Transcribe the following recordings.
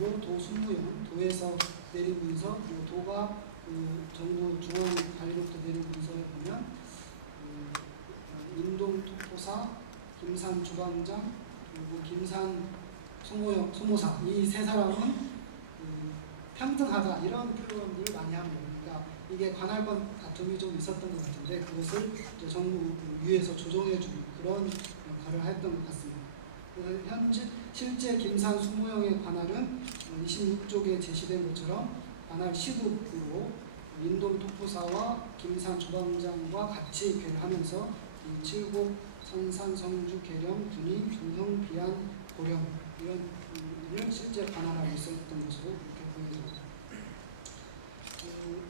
그리고 도 순무형, 도에서 내린 문서, 그리고 도가 그 정부 중앙관리로부터 내린 문서에 보면 인동 토포사, 김산 주방장, 그리고 김산 소모사 이 세 사람은 평등하다 이런 표현들을 많이 합니다. 그러니까 이게 관할권 다툼이 좀 있었던 것 같은데 그것을 정부 위에서 조정해주는 그런 역할을 했던 것 같습니다. 현재 실제 김산 수무형의 관할은 26쪽에 제시된 것처럼 관할 시국으로 인동 토포사와 김산 주방장과 같이 괴를 이 칠곡, 선산, 성주, 계령, 군위, 중흥, 비안, 고령 이런 을 실제 관할하고 있었던 것으로 이렇게 보여집니다.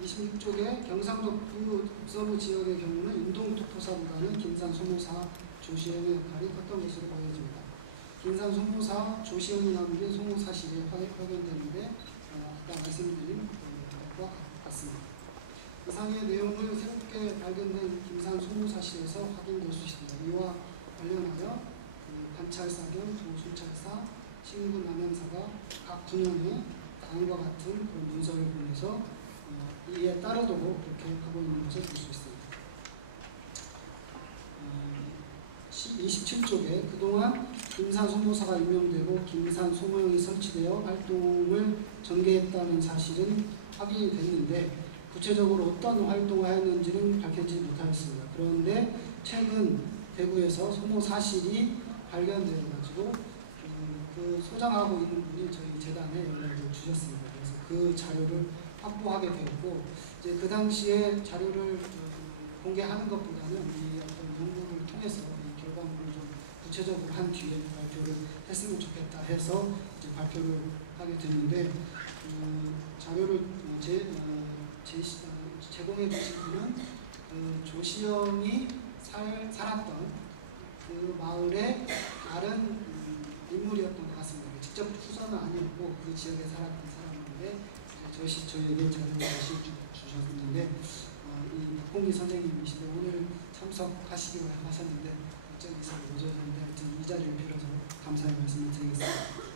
26쪽에 경상도 북서부 지역의 경우는 인동 토포사보다는 김산 소모사, 조시형의 역할이 컸던 것으로 보여집니다. 김산 소모사, 조시형이 남긴 소모사실에 확인되는데 아까 말씀드린 것과 같습니다. 이상의 내용을 새롭게 발견된 김산 소모사실에서 확인될 수 있습니다. 이와 관련하여 관찰사겸 도순찰사, 신군 남양사가 각 군현에 다음과 같은 그런 문서를 보내서 이에 따르도록 그렇게 하고 있는 것을 볼 수 있습니다. 27쪽에 그동안 김산 소모사가 임명되고 김산 소모형이 설치되어 활동을 전개했다는 사실은 확인이 됐는데 구체적으로 어떤 활동을 하였는지는 밝혀지지 못하였습니다. 그런데 최근 대구에서 소모사실이 발견되어가지고 그 소장하고 있는 분이 저희 재단에 연락을 주셨습니다. 그래서 그 자료를 확보하게 되었고 이제 그 당시에 자료를 공개하는 것보다는 이 어떤 연구를 통해서 이 결과물을 좀 구체적으로 한 뒤에 발표를 했으면 좋겠다 해서 이제 발표를 하게 됐는데 자료를 제공해 주신 분은 조시영이 살았던 그 마을의 다른 인물이었던 것 같습니다. 직접 후손은 아니었고 그 지역에 살았던 사람인데 저희에게 자료를 다시 주셨는데 이 박홍기 선생님이신데 오늘 참석하시기로 하셨는데 일정이 있어서 늦어졌는데 이 자리를 빌어서 감사의 말씀을 드리겠습니다.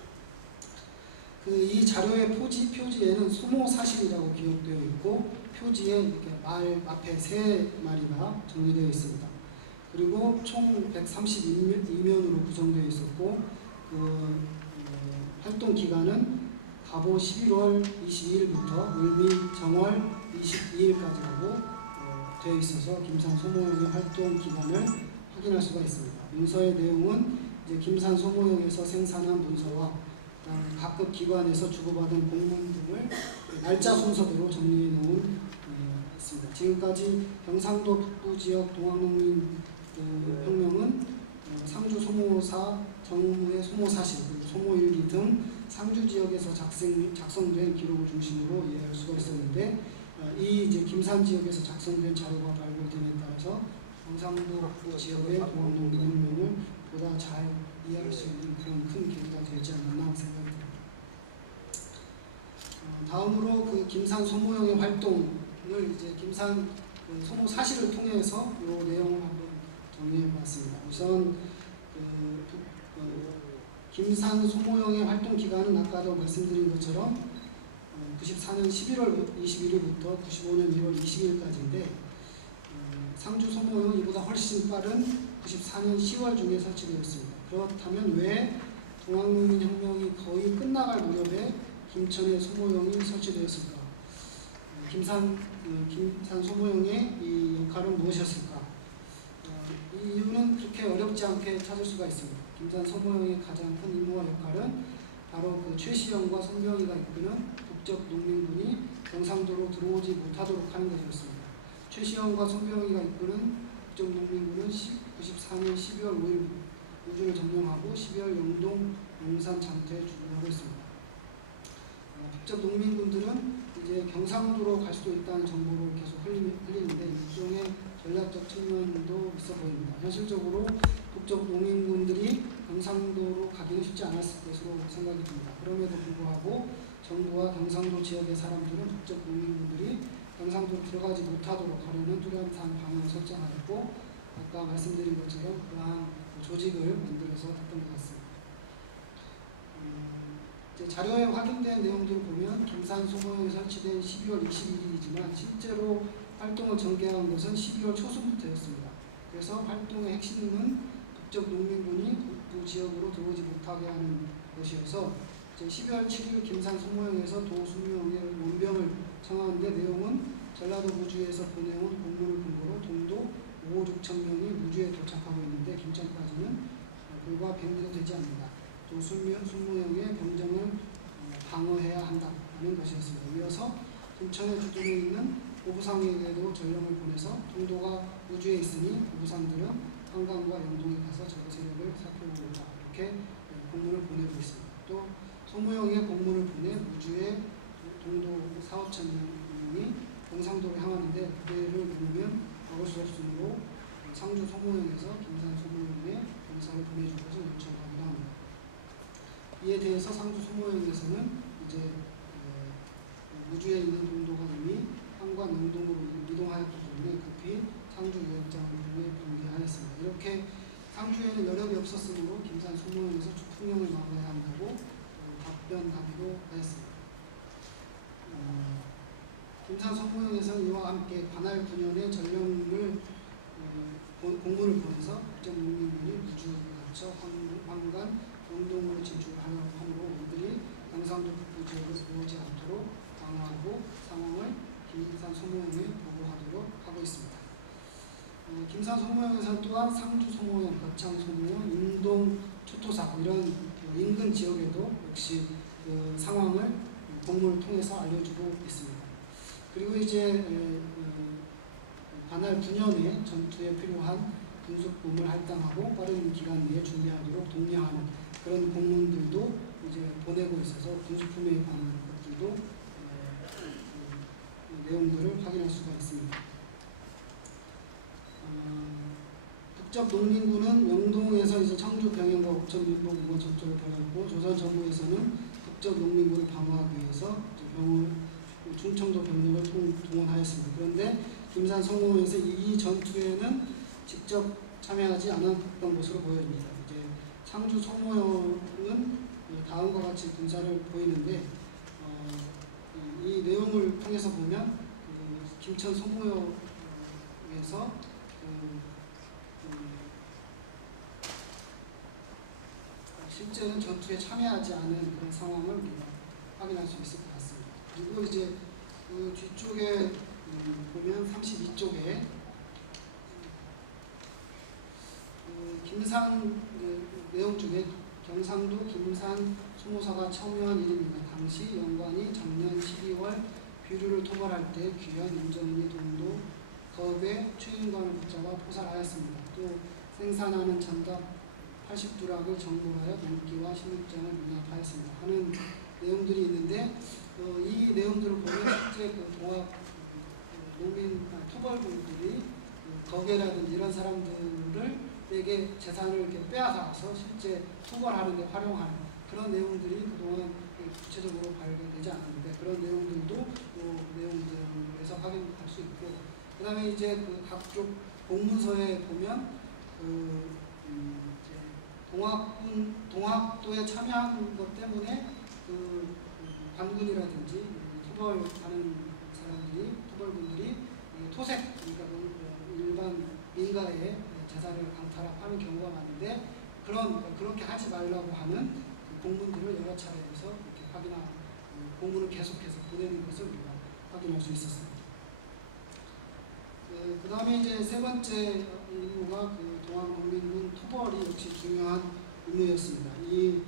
이 자료의 표지에는 소모사실이라고 기록되어 있고 표지에 이렇게 말 앞에 세 마리가 정리되어 있습니다. 그리고 총 132면으로 구성되어 있었고 활동 기간은 가보 11월 22일부터 을미 정월 22일까지라고 되어 있어서 김산 소모형의 활동 기간을 확인할 수가 있습니다. 문서의 내용은 이제 김산 소모형에서 생산한 문서와 각급 기관에서 주고받은 공문 등을 날짜 순서대로 정리해 놓은 있습니다. 지금까지 경상도 북부 지역 동학농민 혁명은 상주 소모사 정무의 소모사실, 그리고 소모일기 등 상주 지역에서 작성된 기록을 중심으로 이해할 수가 있었는데 이 이제 김산 지역에서 작성된 자료가 발굴됨에 따라서 경상도 북부 지역의 동학농민 혁명을 보다 잘 이해할 수 있는 그런 큰 계기가 되지 않았나 생각이 듭니다. 다음으로 그 김산 소모형의 활동을 이제 김산 소모 사실을 통해서 이 내용을 한번 정리해봤습니다. 우선 김산 소모형의 활동 기간은 아까도 말씀드린 것처럼 94년 11월 21일부터 95년 1월 20일까지인데 상주 소모형은 이보다 훨씬 빠른 94년 10월 중에 설치되었습니다. 그렇다면 왜 동학농민혁명이 거의 끝나갈 무렵에 김천의 소모형이 설치되었을까? 김산 소모형의 이 역할은 무엇이었을까? 이 이유는 그렇게 어렵지 않게 찾을 수가 있습니다. 김산 소모형의 가장 큰 임무와 역할은 바로 그 최시영과 손병희가 이끄는 북적 농민군이 경상도로 들어오지 못하도록 하는 것이었습니다. 최시영과 손병희가 이끄는 북적 농민군은 94년 12월 5일 우주를 점령하고 12월 영동 용산 장터에 주둔하고 있습니다. 북적 농민군들은 이제 경상도로 갈 수도 있다는 정보를 계속 흘리는데 일종의 전략적 측면도 있어 보입니다. 현실적으로 북쪽 농민군들이 경상도로 가기는 쉽지 않았을 것으로 생각이 듭니다. 그럼에도 불구하고 정부와 경상도 지역의 사람들은 북쪽 농민군들이 경상도로 들어가지 못하도록 하려는 뚜렷한 방안을 설정하였고 아까 말씀드린 것처럼 그러한 조직을 만들어서 했던 것 같습니다. 이제 자료에 확인된 내용들을 보면 김산 소모형이 설치된 12월 21일이지만 실제로 활동을 전개한 것은 12월 초순부터였습니다. 그래서 활동의 핵심은 북쪽 농민군이 북부 지역으로 들어오지 못하게 하는 것이어서 12월 7일 김산 소모형에서 도 20명의 원병을 청하는데 내용은 전라도 무주에서 보내온 공문을 근거로 동도 5, 6천 명이 무주에 도착하고 있는데 김천까지는 불과 100리도 되지 않는다. 도 20명의 병정을 방어해야 한다는 것이었습니다. 이어서 김천에 주둔해 있는 보부상에게도 전령을 보내서 동도가 무주에 있으니 보부상들은 한강과 영동에 가서 저 세력을 살펴보고자 이렇게 공문을 보내고 있습니다. 또 소모형의 공문을 보내 무주의 동도 4, 5천 명이 경상도로 향하는데 그대를 보면 막을 수 없으므로 상주 소모형에서 김산 소모형에 병사를 보내줄 것을 요청하기도 합니다. 이에 대해서 상주 소모형에서는 이제 무주에 있는 동도가 이미 한과 영동으로 이동하였기 때문에 급히 상주 유역장을 공개하였습니다. 이렇게 상주에는 여력이 없었으므로 김산 소모형에서 축풍령을 막아야 한다고 답변하기도 하였습니다. 김산 소모형에서는 이와 함께 관할 9년에 전령을 공문을 보내서 국정 농민군이 무주에 갇혀 황간 영동으로 진출하려고 하므로 이들이 경상도 북부 지역을 들어오지 않도록 방어하고 상황을 김산 소모형에 보고하도록 하고 있습니다. 김산 소모형에서는 또한 상주 소모형, 거창 소모형, 인동 초토사 이런 인근 지역에도 역시 상황을 공문을 통해서 알려주고 있습니다. 그리고 이제 관할 9년에 전투에 필요한 군수품을 할당하고 빠른 기간 내에 준비하도록 독려하는 그런 공문들도 이제 보내고 있어서 군수품에 관한 것들도 내용들을 확인할 수가 있습니다. 북적 농민군은 영동에서 이제 청주 병영과 옥천 민복 우거 전투를 벌였고 조선 정부에서는 북적 농민군을 방어하기 위해서 충청도 병력을 동원하였습니다. 그런데 김산 소모형에서 이 전투에는 직접 참여하지 않았던 것으로 보여집니다. 이제 상주 소모형은 다음과 같이 군사를 보이는데 이 내용을 통해서 보면 김천 소모형에서 실제는 전투에 참여하지 않은 그런 상황을 우리가 확인할 수 있을 것 같습니다. 그리고 이제 그 뒤쪽에 보면 32쪽에 김산 내용 중에 경상도 김산 소모사가 참여한 일입니다. 당시 영관이 작년 12월 비류를 토벌할 때 귀한 임정인이 동도 겁에 최인관을 붙잡아 포살하였습니다. 또 생산하는 장갑 80두락을 정벌하여 농기와 식육장을 미납하였습니다. 하는 내용들이 있는데 이 내용들을 보면 실제 그 동학 농민 토벌군들이 거계라든지 이런 사람들에게 재산을 이렇게 빼앗아서 실제 토벌하는 데 활용하는 그런 내용들이 그동안 구체적으로 발견되지 않았는데 그런 내용들도 내용들에서 확인할 수 있고 그 다음에 이제 그 각종 공문서에 보면 동학도에 참여한 것 때문에 그 관군이라든지 토벌하는 사람들이 토벌군들이 토색 그러니까 일반 민가의 재산을 강탈하는 경우가 많은데 그렇게 하지 말라고 하는 그 공문들을 여러 차례에서 이렇게 공문을 계속해서 보내는 것을 우리가 확인할 수 있었습니다. 그 다음에 이제 세 번째 임무가 그 동학농민군 토벌이 역시 중요한 임무였습니다. 이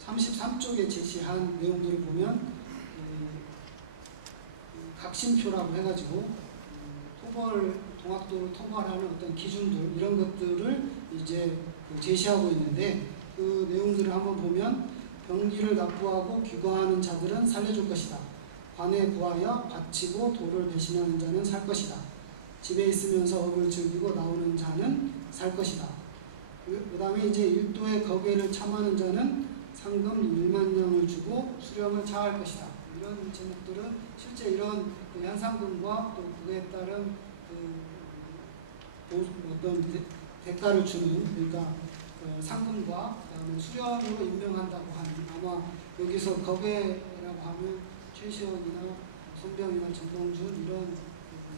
33쪽에 제시한 내용들을 보면 각신표라고 해가지고 동학도를 토벌하는 어떤 기준들 이런 것들을 이제 제시하고 있는데 그 내용들을 한번 보면 병기를 납부하고 귀가하는 자들은 살려줄 것이다. 관에 구하여 바치고 도를 배신하는 자는 살 것이다. 집에 있으면서 업을 즐기고 나오는 자는 살 것이다. 그 다음에 이제 일도의 거계를 참하는 자는 상금 1만 냥을 주고 수령을 차할 것이다. 이런 제목들은 실제 이런 그 현상금과 또 그에 따른 어떤 대가를 주는 그러니까 상금과 그다음에 수령으로 임명한다고 하는, 아마 여기서 거배라고 하면 최시원이나 손병이나 정봉준 이런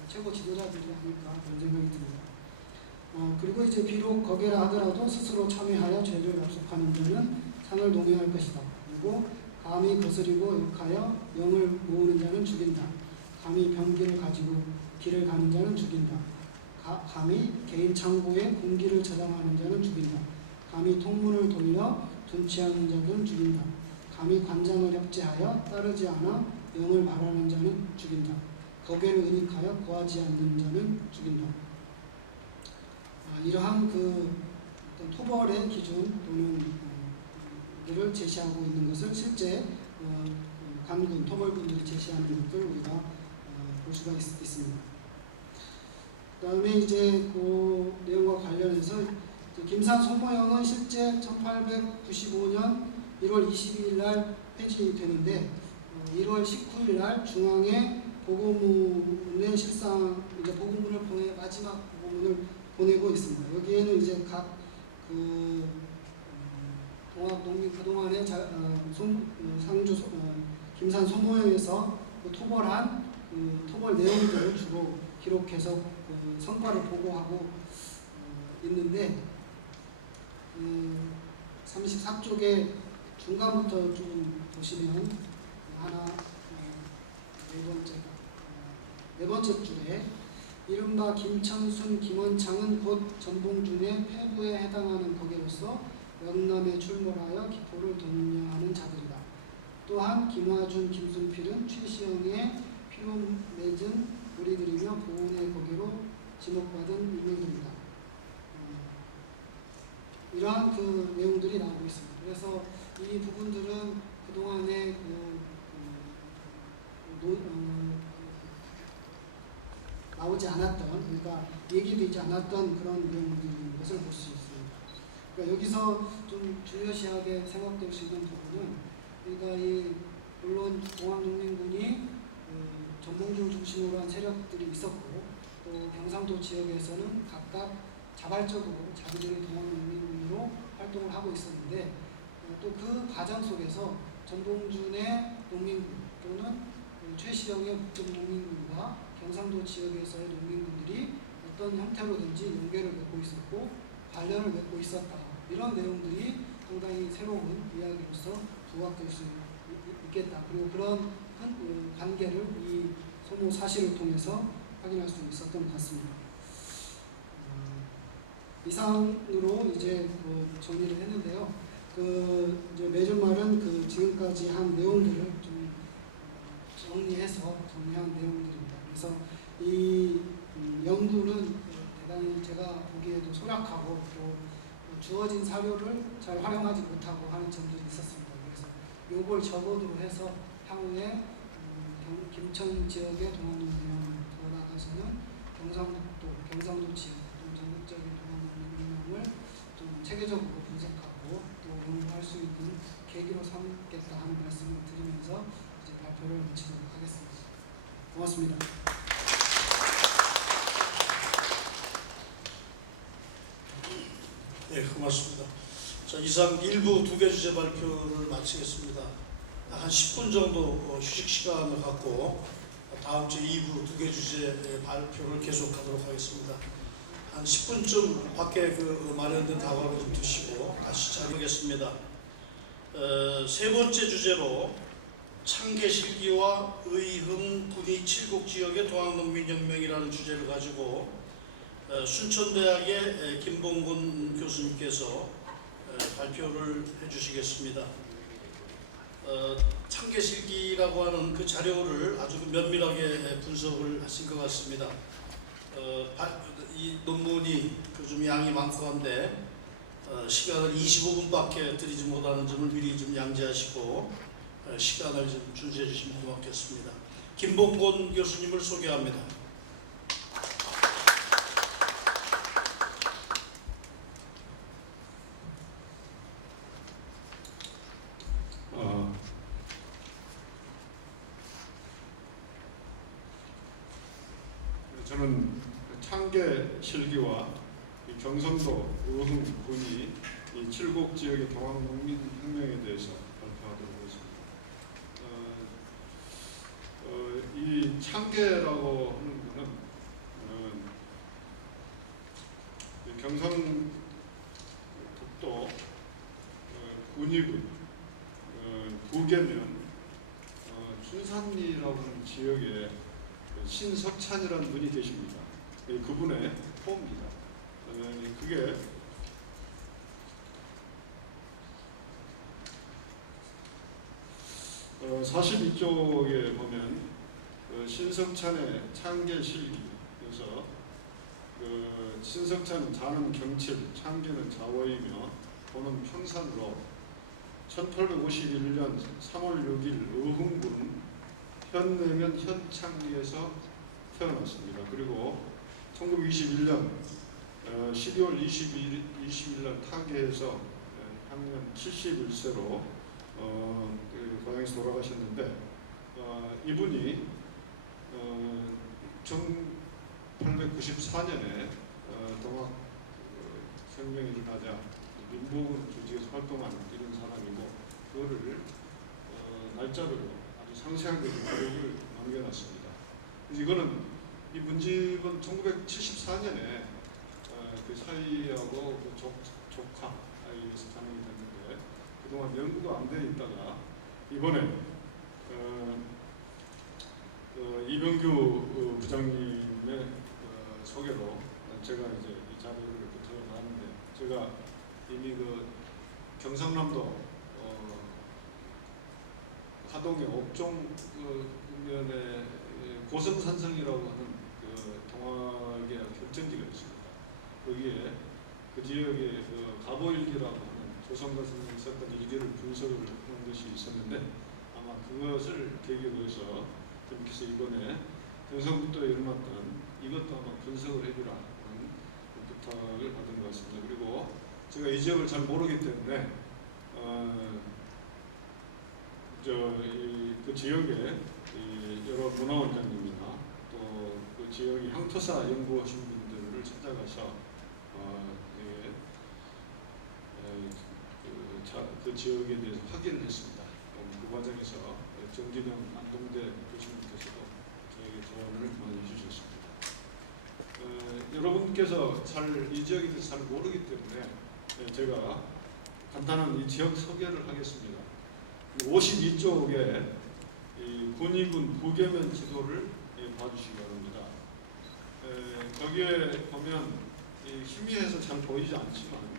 최고 지도자들이 아닐까 그런 생각이 듭니다. 그리고 이제 비록 거배라 하더라도 스스로 참여하여 죄를 약속하는 자는 상을 동의할 것이다. 그리고 감히 거스리고 욕하여 영을 모으는 자는 죽인다. 감히 병기를 가지고 길을 가는 자는 죽인다. 감히 개인 창고에 공기를 저장하는 자는 죽인다. 감히 통문을 돌려 둔치하는 자는 죽인다. 감히 관장을 협제하여 따르지 않아 영을 말하는 자는 죽인다. 거계를 은닉하여 거하지 않는 자는 죽인다. 이러한 어떤 토벌의 기준 또는 를 제시하고 있는 것을 실제 간군, 토벌군들이 제시하는 것들 우리가 볼 수가 있습니다. 그 다음에 이제 그 내용과 관련해서 김산 소모형은 실제 1895년 1월 22일 날 폐지되는데 1월 19일 날 중앙에 보고문의 실상 이제 보고문을 마지막 보고문을 보내고 있습니다. 여기에는 이제 각 동학농민 그동안에 상주 김산 소모형에서 토벌한 토벌 내용들을 주로 기록해서 성과를 보고하고 있는데 34쪽의 중간부터 좀 보시면 하나 네 번째 줄에 이른바 김천순, 김원창은 곧 전봉준의 패부에 해당하는 거기로서 영남에 출몰하여 기포를 독려하는 자들이다. 또한 김화준, 김순필은 최시영의 피로 맺은 무리들이며 보훈의 거기로 지목받은 인물들이다. 이러한 내용들이 나오고 있습니다. 그래서 이 부분들은 그동안에 나오지 않았던, 그러니까 얘기되지 않았던 그런 내용들인 것을 볼 수 있습니다. 그러니까 여기서 좀 중요시하게 생각될 수 있는 부분은, 그러니까 물론 동학농민군이 전봉준을 중심으로 한 세력들이 있었고, 또 경상도 지역에서는 각각 자발적으로 자기들의 동학농민군으로 활동을 하고 있었는데, 또 그 과정 속에서 전봉준의 농민군 또는 최시영의 북쪽농민군과 경상도 지역에서의 농민군들이 어떤 형태로든지 연계를 맺고 있었고 관련을 맺고 있었다. 이런 내용들이 상당히 새로운 이야기로서 부각될 수 있겠다. 그리고 그런 관계를 이 소모 사실을 통해서 확인할 수 있었던 것 같습니다. 이상으로 이제 정리를 했는데요. 이제 매주말은 지금까지 한 내용들을 좀 정리한 내용들입니다. 그래서 이 연구는 대단히 제가 보기에도 소략하고 또 주어진 사료를 잘 활용하지 못하고 하는 점들이 있었습니다. 그래서 요걸 저번으로 해서 향후에 김천 지역의 동학농민을 더 나아가서는 경상도 지역 또 전국적인 동학농민을 좀 체계적으로 분석하고 또 연구할 수 있는 계기로 삼겠다 하는 말씀을 드리면서 이제 발표를 마치도록 하겠습니다. 고맙습니다. 네, 고맙습니다. 자, 이상 1부 2개 주제 발표를 마치겠습니다. 한 10분 정도 휴식 시간을 갖고 다음 주 2부 2개 주제 발표를 계속하도록 하겠습니다. 한 10분쯤 밖에 마련된 다과를 좀 드시고 다시 자리하겠습니다. 세 번째 주제로 창계실기와 의흥 군위 칠곡 지역의 동학농민혁명이라는 주제를 가지고 순천대학의 김봉곤 교수님께서 발표를 해주시겠습니다. 창계실기라고 하는 그 자료를 아주 면밀하게 분석을 하신 것 같습니다. 이 논문이 좀 양이 많고 한데 시간을 25분밖에 드리지 못하는 점을 미리 좀 양지하시고 시간을 좀 준수해 주시면 고맙겠습니다. 김봉곤 교수님을 소개합니다. 저는 창계실기와 경상도 의흥군이 이 7곡 지역의 동학농민혁명에 대해서 발표하도록 하겠습니다. 이 창계라고 하는 것은 경상북도 군위군 북계면 춘산리라고 하는 지역에 신석찬이라는 분이 계십니다. 그분의 포입니다. 그게 42쪽에 보면 신석찬의 창계실기에서 신석찬은 자는 경칠, 창계는 자워이며 도는 평산으로 1851년 3월 6일 의흥군 현내면 현창리에서 태어났습니다. 그리고 1921년 12월 20일 날 타계해서 향년 71세로 고향에서 돌아가셨는데 이분이 1894년에 동학혁명이 일어나자 민복을 조직에서 활동한 이런 사람이고 그거를 날짜로 아주 상세하게 기록을 남겨놨습니다. 그래서 이거는 이 문집은 1974년에 그 사이하고 그 조카 사이에서 단행이 됐는데 그동안 연구가 안 돼 있다가 이번에 이병규 부장님의 소개로 제가 이제 이 자료를 들어봤는데 제가 이미 그 경상남도 하동의 옥종 면에 고성산성이라고 하는 그 동학의 결정지가 있습니다. 거기에 그 지역에 그 가보일기라고 하는 조선과 선생이 썼던 일기를 분석을 하는 것이 있었는데 아마 그것을 계기로 해서 그래서 이번에 경상북도에 일어났던 이것도 아마 분석을 해주라 하는 부탁을 받은 것 같습니다. 그리고 제가 이 지역을 잘 모르기 때문에 그 지역에 여러 문화원장님이나 또 그 지역의 향토사 연구하신 분들을 찾아가서 그 지역에 대해서 확인을 했습니다. 그 과정에서 정진영 안동대 교수님께서도 저에게 조언을 많이 주셨습니다. 여러분께서 이 지역에 대해서 잘 모르기 때문에 제가 간단한 이 지역 소개를 하겠습니다. 52쪽에 군위군 북계면 지도를 봐주시기 바랍니다. 거기에 보면 희미해서 잘 보이지 않지만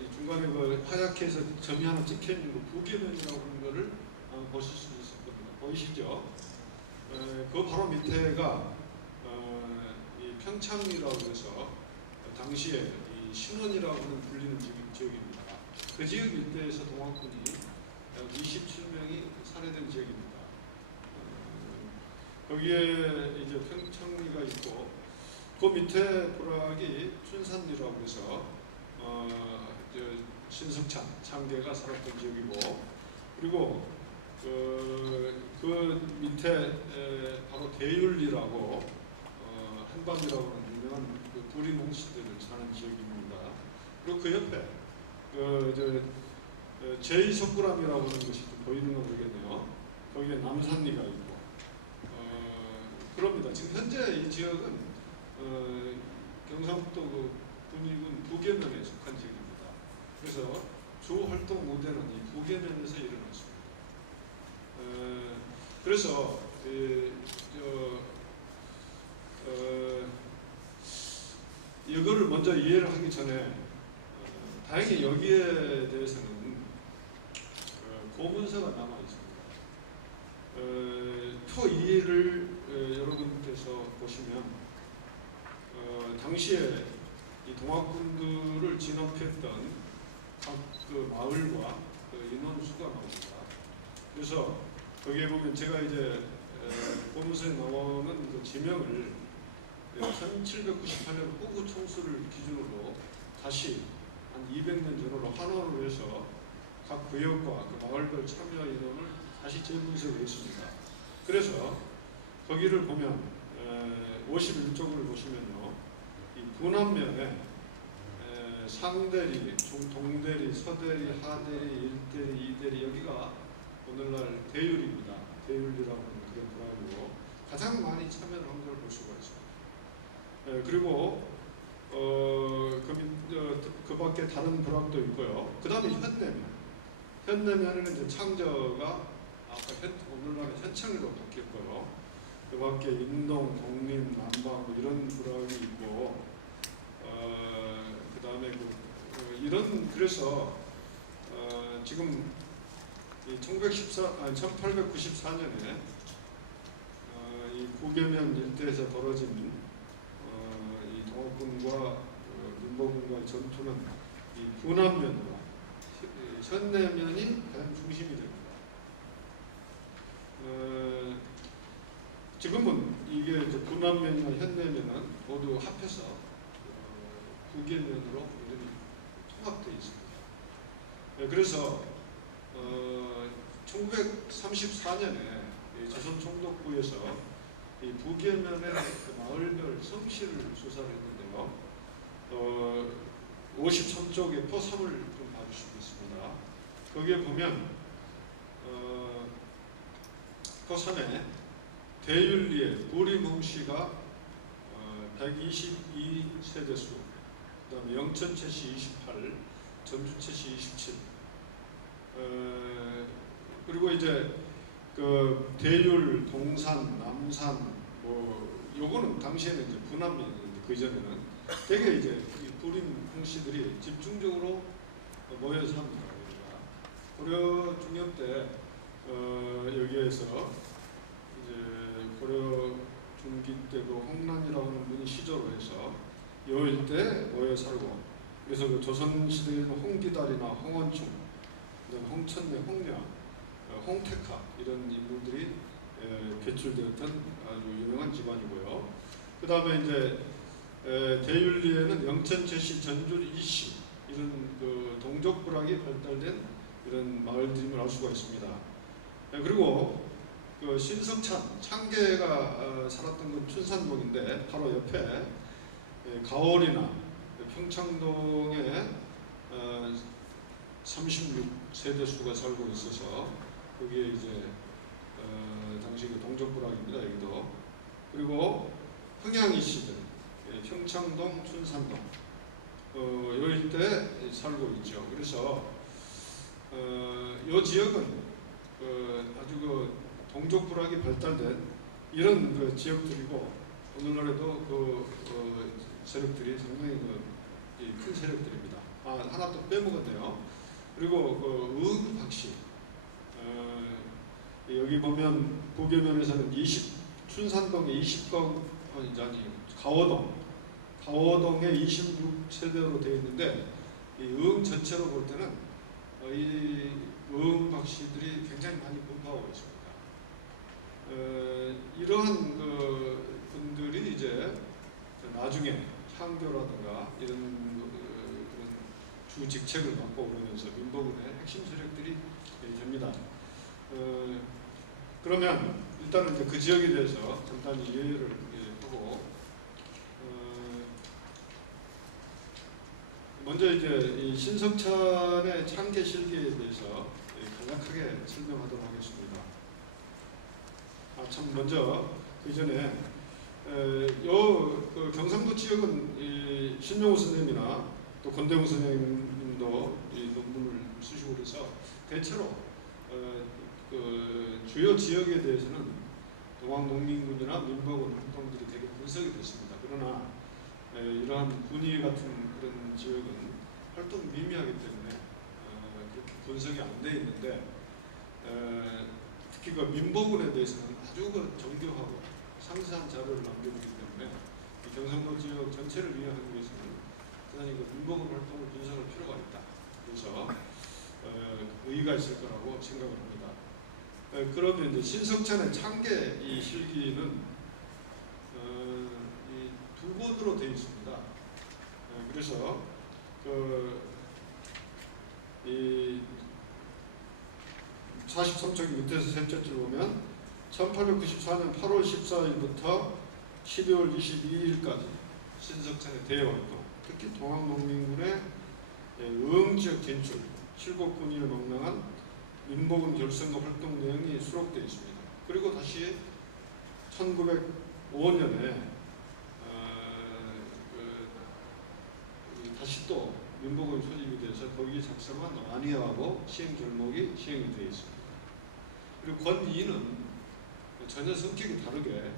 이 중간에 그 하얗게 해서 점이 하나 찍혀 있는 그 북계면이라고 하는 것을 보실 수 있을 겁니다. 보이시죠? 그 바로 밑에가 이 평창리라고 해서 당시에 이 신원이라고 하는 불리는 지역입니다. 그 지역 일대에서 동학군이 27명이 살해된 지역입니다. 거기에 이제 평창리가 있고 그 밑에 부락이 춘산리라고 해서 신석찬, 창계가 살았던 지역이고 그리고 그 밑에 바로 대율리라고 한밤이라고 하는 유명한 그 구리 몽씨들을 사는 지역입니다. 그리고 그 옆에 제2석굴암이라고 하는 것이 보이는 거 모르겠네요. 거기에 남산리가 있고 그럽니다. 지금 현재 이 지역은 경상북도 그 군위군 북계면에 속한 지역입니다. 그래서 주 활동 무대는 이 북계면에서 일어났습니다. 그래서 이거를 먼저 이해를 하기 전에 다행히 여기에 대해서는 고문서가 남아 있습니다. 표 2를 여러분께서 보시면 당시에 이 동학군들을 진압했던 각 그 마을과 그 인원수가 나옵니다. 그래서 거기에 보면 제가 이제 고문서에 나오는 그 지명을 1798년 호구 총수를 기준으로 다시 한 200년 전으로 환원을 해서 각 구역과 그 마을별 참여 인원을 다시 재분석을 했습니다. 그래서 거기를 보면 51쪽을 보시면요, 이 분함면에 상대리, 동대리, 서대리, 하대리, 일대리, 이대리 여기가 오늘날 대율입니다. 대율이라고 하는 그런 부락이고 가장 많이 참여를 한 걸 볼 수가 있습니다. 그리고 그 밖에 다른 부락도 있고요. 그 다음에 현내면. 현내면은 이제 창저가 아까 오늘날의 현창으로 바뀌었고요. 그 밖에 인동, 독림, 남방 뭐 이런 부락이 있고 그 다음에 그래서 지금 1894년에 이 구계면 일대에서 벌어진 이 동학군과 민보군과의 전투는 이 분함면과 현내면이 가장 중심이 됩니다. 지금은 이게 이제 분함면이나 현내면은 모두 합해서 구계면으로 이름이 통합되어 있습니다. 그래서 1934년에 조선 총독부에서 이 부계면의 그 마을별 성씨를 수사를 했는데요. 53쪽의 포3을 좀 봐주시겠습니다. 거기에 보면 포3에 대윤리의 부림홍씨가 122세대수, 그 다음에 영천채씨 28, 전주채씨 27. 그리고 이제 그 대율, 동산, 남산 뭐 요거는 당시에는 이제 분함이었는데 그 전에는 되게 이제 부림 홍씨들이 집중적으로 모여서 합니다. 고려 중엽 때 여기에서 이제 고려 중기 때 그 홍란이라고 하는 분이 시조로 해서 요 일대 모여 살고 그래서 그 조선 시대에는 홍기달이나 홍원충, 홍천내, 홍려, 홍태카 이런 인물들이 배출되었던 아주 유명한 집안이고요. 그 다음에 이제 대윤리에는 영천채씨, 전주 이씨 이런 그 동족부락이 발달된 이런 마을들임을 알 수가 있습니다. 그리고 그 신석찬, 창계가 살았던 건 춘산동인데 바로 옆에 가월이나 평창동에 36세대수가 살고 있어서 거기에 이제 당시 그 동족부락입니다. 여기도. 그리고 흥양이 씨들 평창동, 춘산동 요 일대 살고 있죠. 그래서 요 지역은 아주 그 동족부락이 발달된 이런 그 지역들이고 오늘날에도 그 세력들이 상당히 큰 세력들입니다. 하나 또 빼먹었네요. 그리고 그 의박씨 여기 보면 부계면에서는 춘산동에 20가 아니 가워동에 26세대로 되어 있는데 이 의 전체로 볼 때는 이 의박씨들이 굉장히 많이 분포하고 있습니다. 이러한 그 분들이 이제 나중에 향교라든가 이런 그런 주 직책을 맡고 그러면서 민보군의 핵심 세력들이 됩니다. 그러면 일단은 이제 그 지역에 대해서 간단히 이해를 하고 먼저 이제 이 신석찬의 창계 실기에 대해서 간략하게 설명하도록 하겠습니다. 참 먼저 그 전에 그 경상도 지역은 이 신명호 선생님이나 또 권대웅 선생님도 이 논문을 쓰시고 그래서 대체로 그 주요 지역에 대해서는 동학농민군이나 민보군 활동들이 되게 분석이 됐습니다. 그러나 이러한 군위 같은 그런 지역은 활동이 미미하기 때문에 그렇게 분석이 안 돼 있는데 특히 그 민보군에 대해서는 아주 그 정교하고 상세한 자료를 남겨주기 때문에 이 경상도 지역 전체를 이해하기 위해서는 대단히 그 민보군 활동을 분석할 필요가 있다. 그래서 의의가 있을 거라고 생각을 합니다. 그러면 이제 신석찬의 창계 이 실기는 이 두 권으로 되어 있습니다. 그래서 이 43쪽 밑에서 셋째 줄 보면 1894년 8월 14일부터 12월 22일까지 신석찬의 대외활동 특히 동학농민군의 의흥지역 진출, 실곡군인을 망라한 민복은 결성과 활동 내용이 수록되어 있습니다. 그리고 다시 1905년에 다시 또 민복은 소집이 돼서 거기에 작성한 완의하고 시행 절목이 시행이 되어 있습니다. 그리고 권이는 전혀 성격이 다르게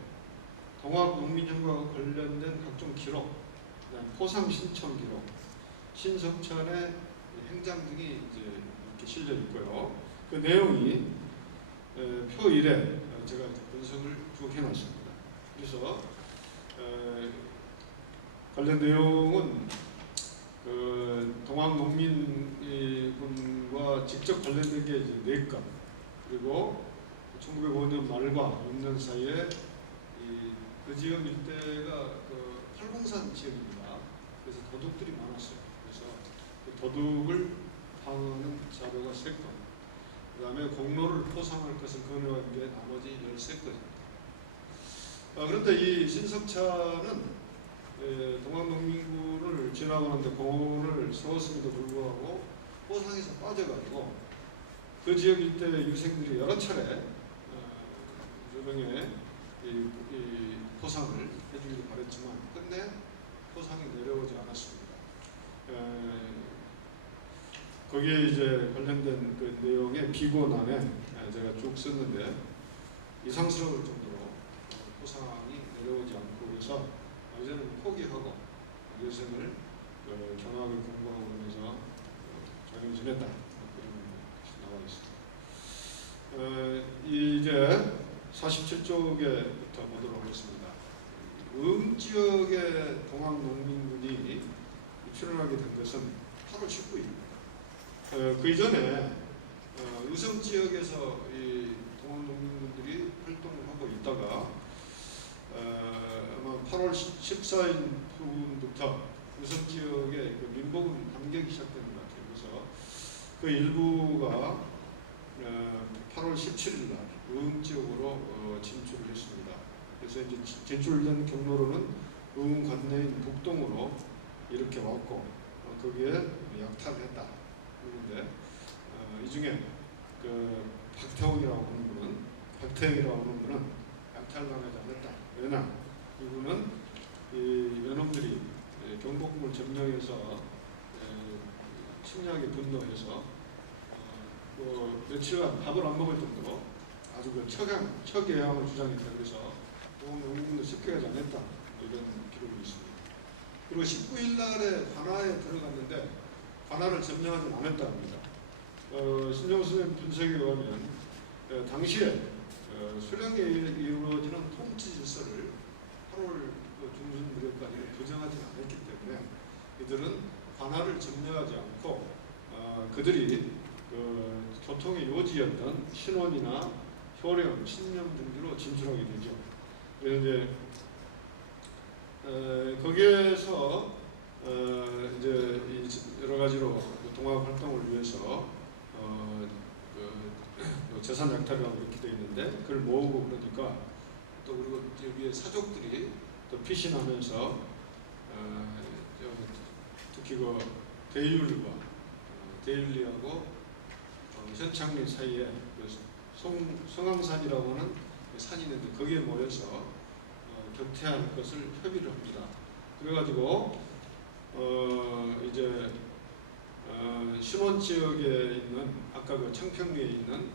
동학농민협과 관련된 각종 기록, 포상 신청 기록, 신성천의 행장 등이 이제 이렇게 실려 있고요. 그 내용이 표 1에 제가 분석을 쭉 해놨습니다. 그래서 관련 내용은 동학농민군과 직접 관련된 게 이제 4건, 그리고 1905년 말과 6년 사이에 그 지역 일대가 팔공산 지역입니다. 그래서 도둑들이 많았어요. 그래서 그 도둑을 방어하는 자료가 3건, 그 다음에 공로를 포상할 것을 권유한 게 나머지 13건입니다. 그런데 이 신석차는 동학농민군을 진압하는데 공을 세웠음에도 불구하고 포상에서 빠져가지고 그 지역 일대 유생들이 여러 차례 조정에 이 포상을 해주기를 바랬지만 끝내 포상이 내려오지 않았습니다. 거기에 이제 관련된 그 내용의 비고난에 제가 쭉 썼는데 이상스러울 정도로 포상이 내려오지 않고 그래서 이제는 포기하고 여생을 경학을 공부하고 그러면서 자기를 지냈다 이런 것이 나와 있습니다. 이제 47쪽에부터 보도록 하겠습니다. 지역의 동학농민군이 출현하게 된 것은 8월 19일. 그 이전에 의성 지역에서 이 동학농민군들이 활동을 하고 있다가 아마 8월 14일 부분부터 의성 지역의 그 민복은 반격이 시작되는 것 같아요. 그래서 그 일부가 8월 17일 날 의흥 지역으로 진출을 했습니다. 그래서 이제 진출된 경로로는 의흥 관내인 북동으로 이렇게 왔고 거기에 약탈을 했다. 그런데 이 중에 그 박태웅이라고 하는 분은 약탈당하지 않았다. 왜냐? 이분은 이 외놈들이 경복궁을 점령해서 침략에 분노해서 며칠간 밥을 안 먹을 정도로 아주 그 척예향을 주장했다. 그래서 농민도 습격하지 않았다. 이런 기록이 있습니다. 그리고 19일 날에 관아에 들어갔는데 관아를 점령하지 않았다 합니다. 신정수님 분석에 의하면 당시에 수령에 이루어지는 통치 질서를 8월 중순 무렵까지 부정하지 않았기 때문에 이들은 관아를 점령하지 않고 그들이 교통의 요지였던 신원이나 효령, 신명 등지로 진출하게 되죠. 그래서 이제 거기에서 이제 여러 가지로 동학 활동을 위해서 재산 약탈이라고 이렇게 되어 있는데 그걸 모으고 그러니까 또 그리고 여기에 사족들이 또 피신하면서 특히 그 대윤리하고 현창리 사이에 성황산이라고 하는 산이 있는데 거기에 모여서 격퇴할 것을 협의를 합니다. 그래가지고 이제 신원 지역에 있는 아까 그 청평리에 있는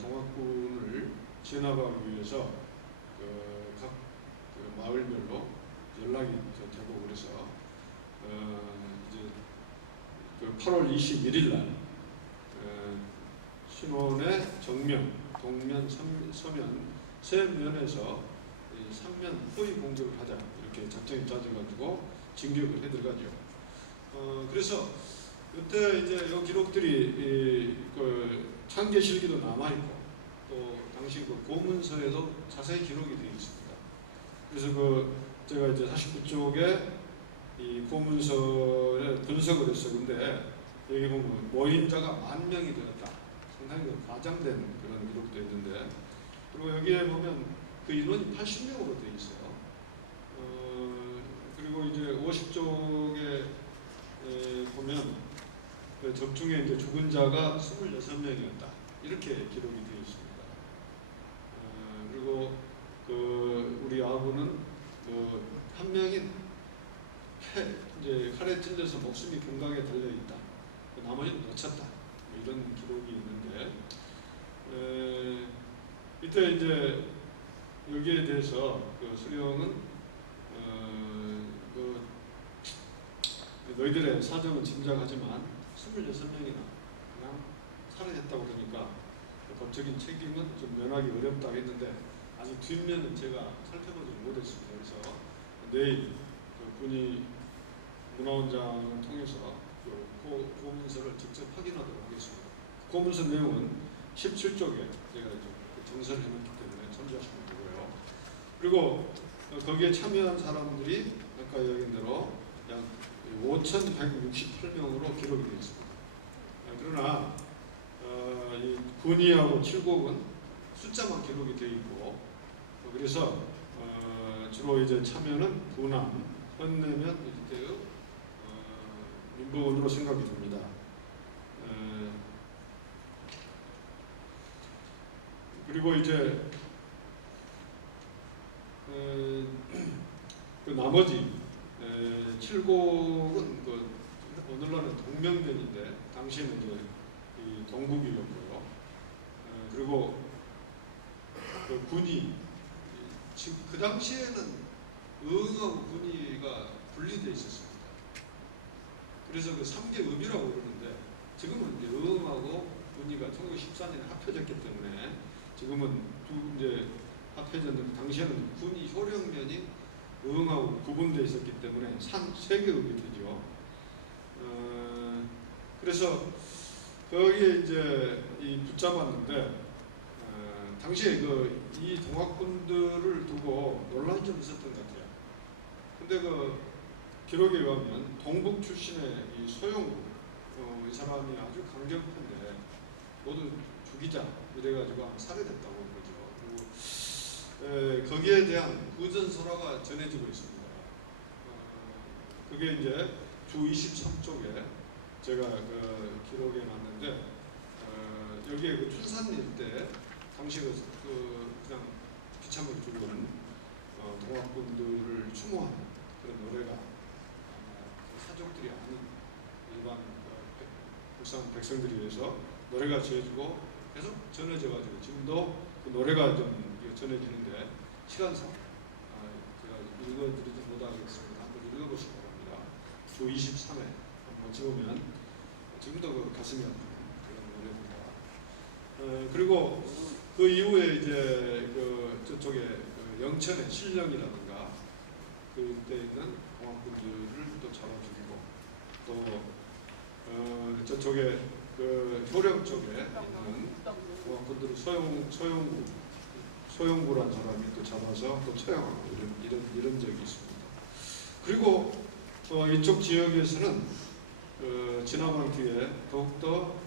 동학군을 진압하기 위해서 각 마을별로 연락이 되고 그래서 이제 그 8월 21일 날 신원의 정면, 동면, 서면 세 면에서 3면 포위 공격을 하자 이렇게 작전이 짜져가지고 진격을 해들어가죠. 그래서 그때 이제 이 기록들이 그 창계실기도 남아있고 또 당시 그 고문서에도 자세히 기록이 되어 있습니다. 그래서 제가 이제 49쪽에 이 고문서에 분석을 했어요. 근데 여기 보면 모임자가 10,000명이 되었다. 상당히 과장된 그런 기록도 있는데 그리고 여기에 보면 그 인원이 80명으로 되어 있어요. 그리고 그리고 이제 50쪽에 보면 그 적중에 이제 죽은 자가 26명이었다. 이렇게 기록이 되어 있습니다. 그리고 그 우리 아부는 한 명이 이제 칼에 찔려서 목숨이 경각에 달려 있다. 나머지는 놓쳤다. 이런 기록이 있는데 이때 이제 여기에 대해서 그 수령은 너희들의 사정은 짐작하지만 26명이나 그냥 살해했다고 그러니까 법적인 책임은 좀 면하기 어렵다고 했는데 아직 뒷면은 제가 살펴보지 못했습니다. 그래서 내일 그 군이 문화원장을 통해서 그 고문서를 직접 확인하도록 하겠습니다. 고문서 내용은 17쪽에 제가 정서를 해놨기 때문에 참조하시면 되고요. 그리고 거기에 참여한 사람들이 아까 얘기한 대로 약 5,168명으로 기록이 되어 있습니다. 그러나 이 군의하고 칠곡은 숫자만 기록이 되어 있고 그래서 주로 이제 참여는 군함, 헌내면 이때의 민부원으로 생각이 됩니다. 그리고 이제 그 나머지 칠곡은 그 오늘날은 동명면인데 당시에는 이제 이 동국이었고요. 그리고 그 군이 그 당시에는 의하고 군의가 분리되어 있었습니다. 그래서 그 3계읍이라고 그러는데 지금은 이제 의하고 군의가 1914년에 합해졌기 때문에 지금은 이제 합해졌는데 당시에는 군의 효력면이 의하고 구분되어 있었기 때문에 3계읍이 되죠. 그래서 거기에 이제 이 붙잡았는데 당시에 이 동학군들을 두고 논란이 좀 있었던 것 같아요. 근데 그 기록에 의하면 동북 출신의 이 소용구 이 사람이 아주 강경한데 모두 죽이자 이래가지고 아마 살해됐다고 그러죠. 그리고 거기에 대한 부전설화가 전해지고 있습니다. 그게 이제 주 23쪽에 제가 그 기록해 놨는데 여기에 그 춘산일 때 당시 그냥 비참을 죽은 동학군들을 추모하는 그런 노래가 사족들이 아닌 일반 북상 백성들이 위해서 노래가 지어지고 계속 전해져가지고 지금도 그 노래가 좀 전해지는데 시간상 제가 읽어드리지 못하겠습니다. 한번 읽어보시기 바랍니다. 주 23회 한번 찍으면 지금도 그 가슴이 아픈 그런 노래입니다. 그리고 그 이후에 이제 저쪽에 영천의 신령이라든가 그때 있는 공학군들을 또 잡아 죽이고 또 저쪽에 그 효령 쪽에 있는 공학군들을 소용구란 사람이 또 잡아서 또 처형하고 이런 적이 있습니다. 그리고 이쪽 지역에서는 지나간 뒤에 더욱더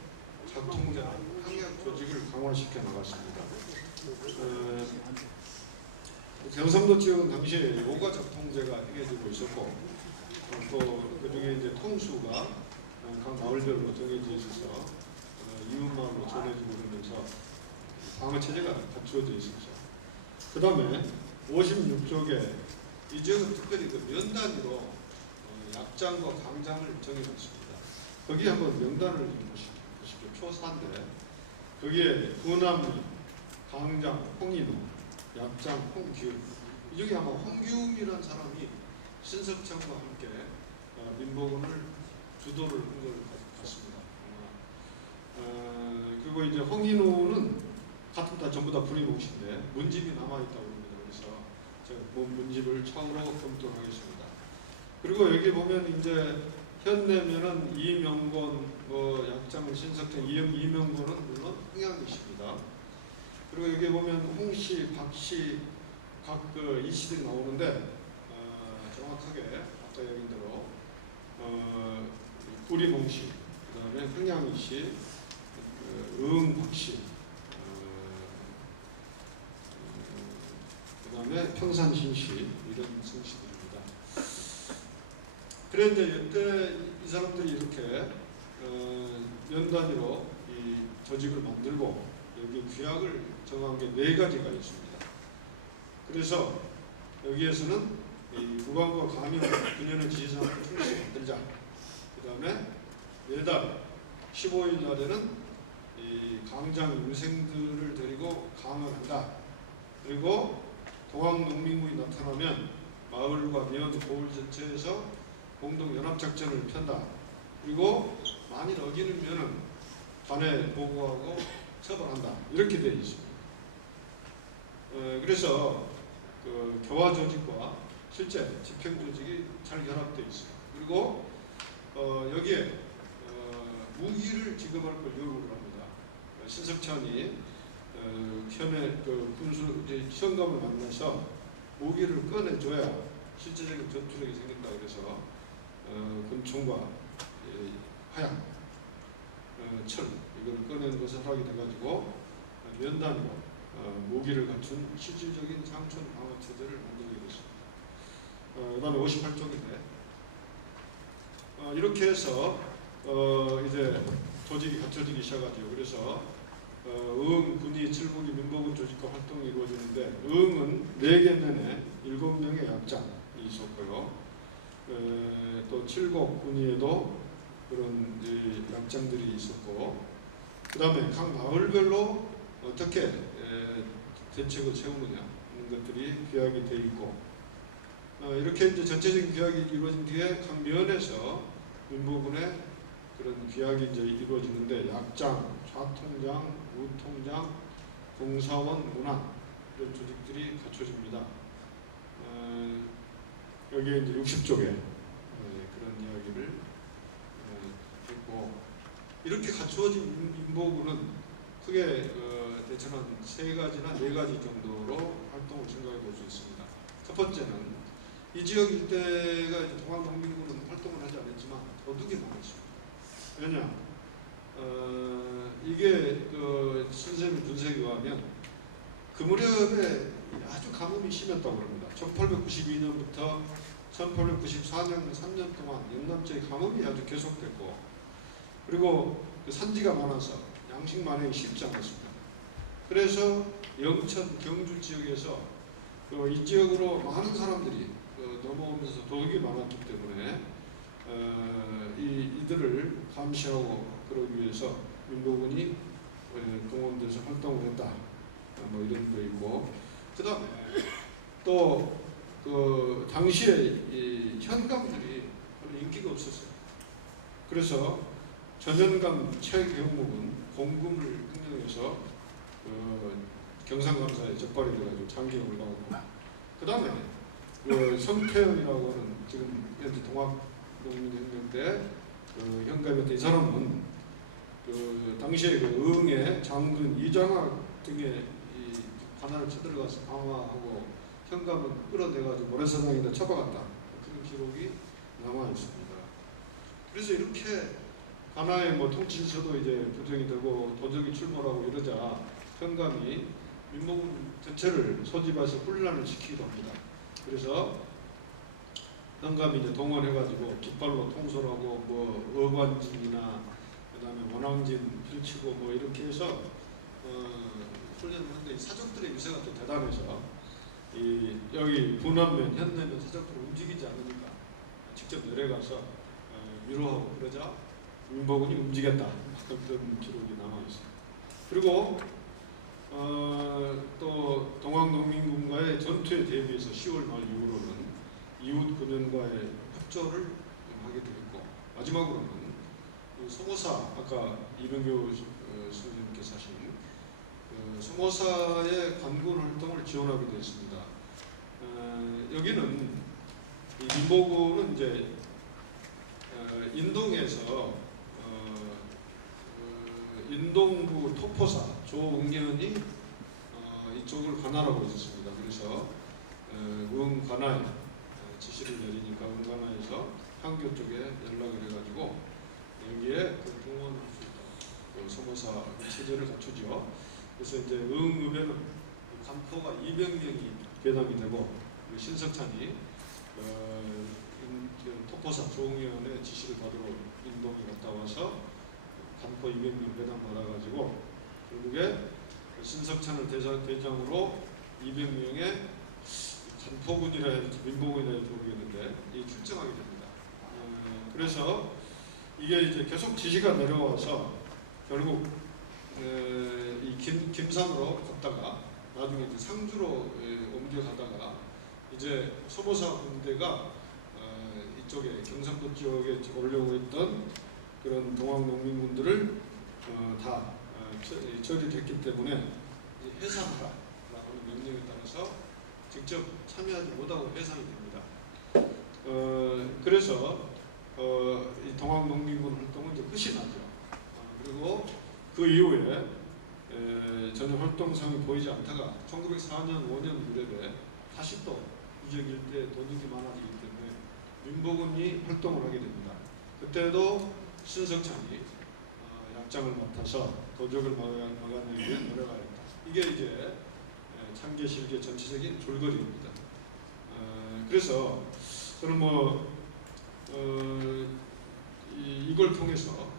작통자 항약 조직을 강화시켜 나갔습니다. 경상도 지역은 당시에 요가 작통제가 행해지고 있었고 또 그중에 이제 통수가 각 마을별로 정해져 있어서 이웃마을로 전해지고 그러면서 방어 체제가 갖추어져 있었죠. 그 다음에 56쪽에 이 지역은 특별히 그 면단위로 약장과 강장을 정해놨습니다. 거기 한번 명단을 보십시오. 초사인데 거기에 군함리, 강장, 홍인호, 약장, 홍기움 이 중에 아마 홍기움이라는 사람이 신석창과 함께 민복원을 주도를 한 걸 같습니다. 그리고 이제 홍인호는 같은 다 전부 다 불임옥신데 문집이 남아있다고 합니다. 그래서 제가 그 문집을 차후로 검토를 하겠습니다. 그리고 여기 보면 이제 현내면은 이명곤, 약장, 신석창, 이명곤은 물론 흥양이십니다. 그리고 여기 보면 홍씨, 박씨 각 이 시들이 나오는데 정확하게 아까 얘기한 대로 뿌리봉씨, 그 다음에 흥양이씨, 박씨, 그 다음에 평산신씨 이런 성씨들입니다. 그래 이제 이때 이 사람들이 이렇게 연 단위로 이 조직을 만들고 여기 규약을 정한 게 4가지가 있습니다. 그래서 여기에서는 이 국왕과 가면 그녀는 지지사항을 통해서 만들자. 그 다음에 매달 15일 날에는 이 강장 유생들을 데리고 강을 한다. 그리고 동학농민군이 나타나면 마을과 면, 고을 전체에서 공동 연합작전을 편다. 그리고 만일 어기는면은 관에 보고하고 처벌한다. 이렇게 되어 있습니다. 그래서 그 교화 조직과 실제 집행 조직이 잘 결합되어 있습니다. 그리고 여기에 무기를 지급할 걸 요구를 합니다. 신석찬이 현에 그 군수 시험감을 만나서 무기를 꺼내줘야 실제적인 전투력이 생긴다. 그래서 군총과 화약, 철 이걸 꺼내는 것을 허락이 돼가지고 면단으로 무기를 갖춘 실질적인 상촌 방어 체제를 만들게 됐습니다. 그 다음에 58쪽인데 이렇게 해서 이제 조직이 갖춰지기 시작하죠. 그래서 응, 군이, 칠복이, 민복은 조직과 활동이 이루어지는데 응은 4개 내내 7명의 약장이 있었고요. 또 칠복, 군위에도 그런 약장들이 있었고, 그 다음에 각 마을별로 어떻게 대책을 세우느냐 하는 것들이 규약이 되어 있고, 이렇게 이제 전체적인 규약이 이루어진 뒤에 각 면에서 민복군의 그런 규약이 이제 이루어지는데 약장, 좌통장, 우통장, 공사원, 문안 이런 조직들이 갖춰집니다. 여기에 이제 60쪽에 그런 이야기를 했고, 이렇게 갖추어진 민복군은 크게 대체로 한 3가지나 4가지 정도로 활동을 생각해 볼 수 있습니다. 첫 번째는 이 지역 일대가 이제 동학농민군은 활동을 하지 않았지만 도둑이 많았습니다. 왜냐? 이게 그 선생님 분석에 의하면 그 무렵에 아주 가뭄이 심했다고 합니다. 1892년부터 1894년 3년 동안 영남지의 가뭄이 아주 계속됐고, 그리고 그 산지가 많아서 양식 마련이 쉽지 않았습니다. 그래서 영천, 경주 지역에서 이 지역으로 많은 사람들이 넘어오면서 도둑이 많았기 때문에 이들을 감시하고 그러기 위해서 민복군이 동원돼서 활동을 했다. 뭐 이런 거 있고, 그 다음에 또 그 당시에 이 현감들이 별로 인기가 없었어요. 그래서 전현감 최경목은 공금을 횡령해서 경상감사에 적발이 돼가지고 장기형을 받았고, 그 다음에 성태영이라고 하는 지금 현재 동학농민혁명 때 현감이었던 이 사람은 당시에 응의 장군 이장학 등의 이 관할을 쳐들어가서 방어하고 현감을 끌어내가지고 모래사장에다 처박았다. 그런 기록이 남아 있습니다. 그래서 이렇게 관아의 뭐 통치서도 이제 부정이 되고 도적이 출몰하고 이러자 현감이 민복군 전체를 소집해서 훈련을 시키기도 합니다. 그래서 현감이 이제 동원해가지고 깃발로 통솔하고 뭐 어관진이나 그다음에 원왕진 펼치고 뭐 이렇게 해서 훈련을 하는데 사적들의 유세가 또 대단해서 여기 분안면, 현내면 사적들을 움직이지 않으니까 직접 내려가서 위로하고 그러자 민복군이 움직였다. 그런 기록이 남아 있습니다. 그리고 또 동학농민군과의 전투에 대비해서 10월 말 이후로는 이웃 군연과의 협조를 하게 되었고, 마지막으로는 소모사, 아까 이병교 선생님께서 하신 소모사의 관군 활동을 지원하게 되었습니다. 여기는 민복군은 이제 인동에서 인동부 토포사 조응련이 이쪽을 관할하고 있었습니다. 그래서 응관할 지시를 내리니까 응관할에서 향교 쪽에 연락을 해가지고 여기에 동원할 수 있다. 소모사 체제를 갖추죠. 그래서 이제 응읍에는 관포가 200명이 배당이 되고 신석찬이 토포사 조응위원회 지시를 받으러 인동에 갔다 와서 간포 200명 배당 받아가지고 결국에 신석찬을 대장으로 200명의 간포군이라 해야지 민봉군이라 해야지 모르겠는데 이 출정하게 됩니다. 그래서 이게 이제 계속 지시가 내려와서 결국 이 김산으로 갔다가 나중에 이제 상주로 옮겨가다가 이제 소모사 군대가 이쪽에 경상도 지역에 오려고 했던 그런 동학 농민군들을 다 처리됐기 때문에 해산하라라는 명령에 따라서 직접 참여하지 못하고 해산이 됩니다. 그래서 이 동학 농민군 활동은 이제 끝이 나죠. 그리고 그 이후에 전혀 활동성이 보이지 않다가 1904년 5년 무렵에 다시 또 이적 일대 도둑이 많아지기 때문에 민복원이 활동을 하게 됩니다. 그때도 신석찬이 약장을 맡아서 도적을 막아내기 위해 노력하였다. 이게 이제 참개실계 전체적인 줄거리입니다. 그래서 저는 이걸 통해서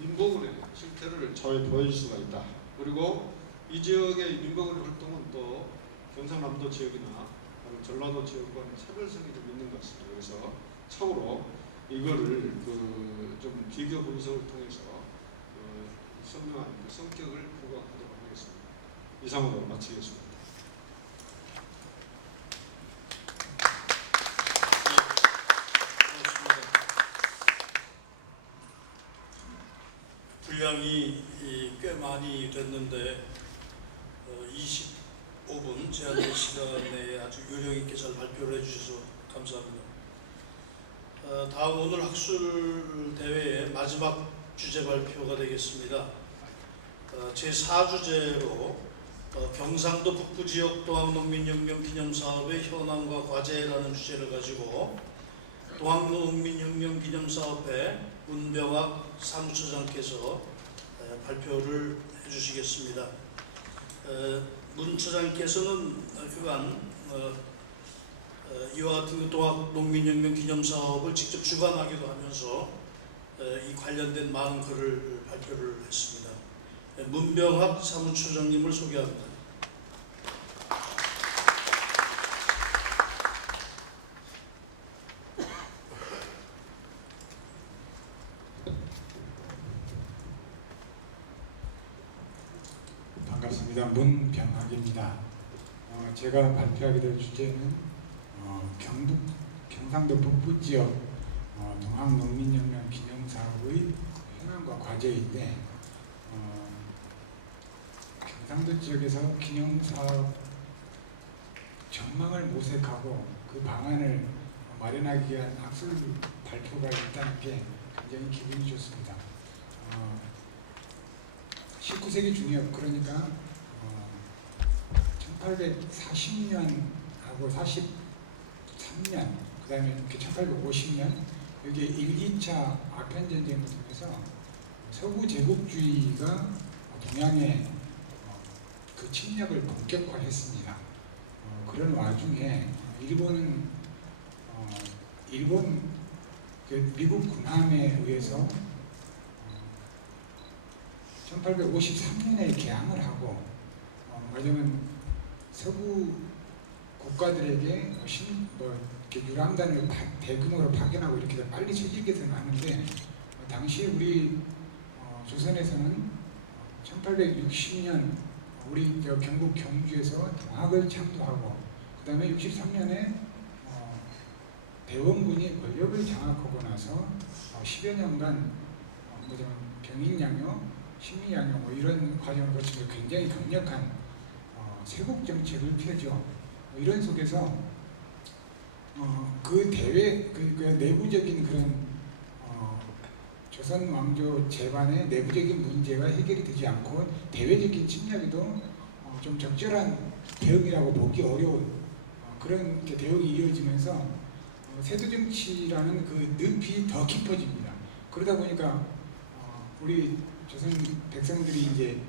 민복원의 실태를 잘 보여줄 수가 있다. 그리고 이 지역의 민복원의 활동은 또 경상남도 지역이나 전라도 지역과는 차별성이 좀 있는 것 같습니다. 그래서 참으로 이거를 좀 비교 분석을 통해서 선명한 성격을 부각하도록 하겠습니다. 이상으로 마치겠습니다. 분량이 꽤 많이 됐는데 25분 제한된 시간 내에 아주 요령 있게 잘 발표를 해주셔서 감사합니다. 다음 오늘 학술 대회의 마지막 주제 발표가 되겠습니다. 제4주제로 경상도 북부 지역 동학농민혁명 기념사업의 현황과 과제라는 주제를 가지고 동학농민혁명 기념사업회 문병학 사무처장께서 발표를 해주시겠습니다. 문 처장께서는 그간 이와 같은 동학농민혁명 기념사업을 직접 주관하기도 하면서 이 관련된 많은 글을 발표를 했습니다. 문병학 사무처장님을 소개합니다. 반갑습니다. 문병학입니다. 제가 발표하게 될 주제는 경상도 북부 지역 동학농민혁명 기념사업의 현황과 과제인데 경상도 지역에서 기념사업 전망을 모색하고 그 방안을 마련하기 위한 학술 발표가 있다는 게 굉장히 기분이 좋습니다. 19세기 중엽, 그러니까 1840년하고 43년, 그 다음에 이렇게 1850년, 여기에 1, 2차 아편전쟁을 통해서 서구 제국주의가 동양의 그 침략을 본격화했습니다. 그런 와중에 일본은 미국 군함에 의해서 1853년에 개항을 하고 말하자면 서구 국가들에게 이렇게 유람단을 대규모로 파견하고 이렇게 빨리 채집해서는 하는데 당시 우리 조선에서는 1860년 우리 경북 경주에서 동학을 창도하고 그 다음에 63년에 대원군이 권력을 장악하고 나서 10여 년간 병인양요, 식민양요 이런 과정을 거치면서 굉장히 강력한 세국 정책을 펴죠. 이런 속에서 그 대외 그 내부적인 그런 조선 왕조 재반의 내부적인 문제가 해결이 되지 않고 대외적인 침략에도 좀 적절한 대응이라고 보기 어려운 그런 대응이 이어지면서 세도 정치라는 그 늪이 더 깊어집니다. 그러다 보니까 우리 조선 백성들이 이제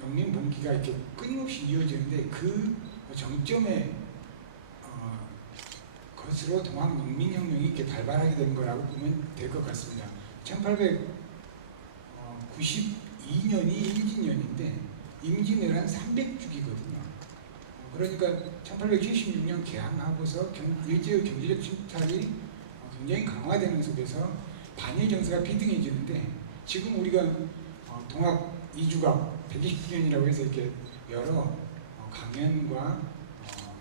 농민 봉기가 이렇게 끊임없이 이어지는데 그 정점에 것으로 동학 농민혁명이 이렇게 발발하게 된 거라고 보면 될 것 같습니다. 1892년이 임진년인데 임진을 한 300주기거든요. 그러니까 1876년 개항하고서 일제의 경제적 침탈이 굉장히 강화되는 속에서 반일 정서가 비등해지는데 지금 우리가 동학 이주가 120주년이라고 해서 이렇게 여러 강연과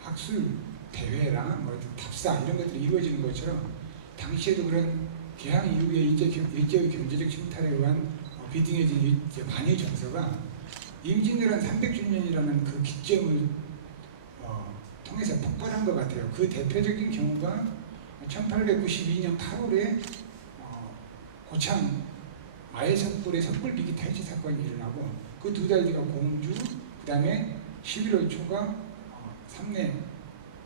학술 대회랑 답사 이런 것들이 이루어지는 것처럼 당시에도 그런 개항 이후에 일제의 경제적 침탈에 의한 비등해진 반일 정서가 임진왜란 300주년이라는 그 기점을 통해서 폭발한 것 같아요. 그 대표적인 경우가 1892년 8월에 고창 마해석불의 석불비기 탈취 사건이 일어나고 그 두 달 뒤가 공주, 그 다음에 11월 초가 삼내,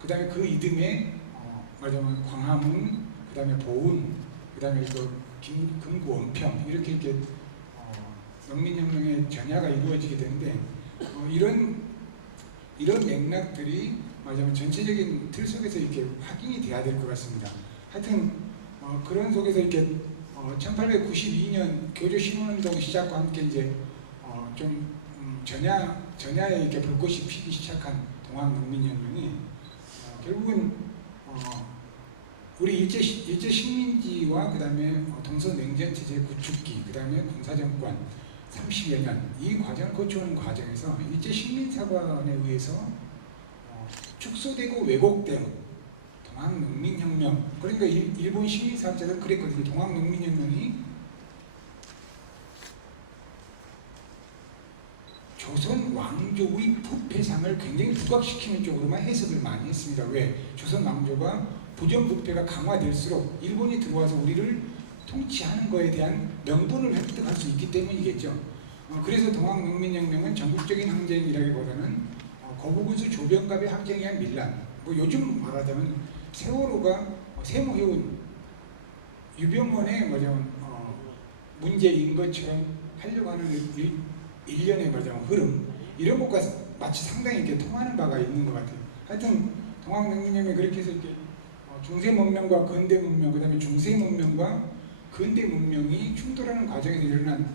그 다음에 그 이듬해 말하자면 광화문, 그 다음에 보은, 그 다음에 금구 원평 이렇게 농민혁명의 전야가 이루어지게 되는데 이런 맥락들이 말하자면 전체적인 틀 속에서 이렇게 확인이 돼야 될 것 같습니다. 하여튼 그런 속에서 이렇게 1892년 교조 신원운동 시작과 함께 이제 좀 전야에 이렇게 불꽃이 피기 시작한 동학 농민혁명이 결국은 우리 일제 식민지와 그 다음에 동서 냉전 체제 구축기, 그 다음에 군사정권 30여 년 이 과정을 거쳐오는 과정에서 일제 식민사관에 의해서 축소되고 왜곡된 동학농민혁명, 그러니까 일본 식민사학자들은 그랬거든요. 동학농민혁명이 조선 왕조의 부패상을 굉장히 부각시키는 쪽으로만 해석을 많이 했습니다. 왜? 조선 왕조가 부정부패가 강화될수록 일본이 들어와서 우리를 통치하는 거에 대한 명분을 획득할 수 있기 때문이겠죠. 그래서 동학농민혁명은 전국적인 항쟁이라기보다는 거부군수 조병갑의 항쟁에 의한 밀란, 요즘 말하자면 세월호가 세모해온 유병원의 문제인 것처럼 하려고 하는 일련의 흐름, 이런 것과 마치 상당히 이렇게 통하는 바가 있는 것 같아요. 하여튼 동학농민혁명이 그렇게 해서 이렇게 중세 문명과 근대 문명, 그 다음에 중세 문명과 근대 문명이 충돌하는 과정에서 일어난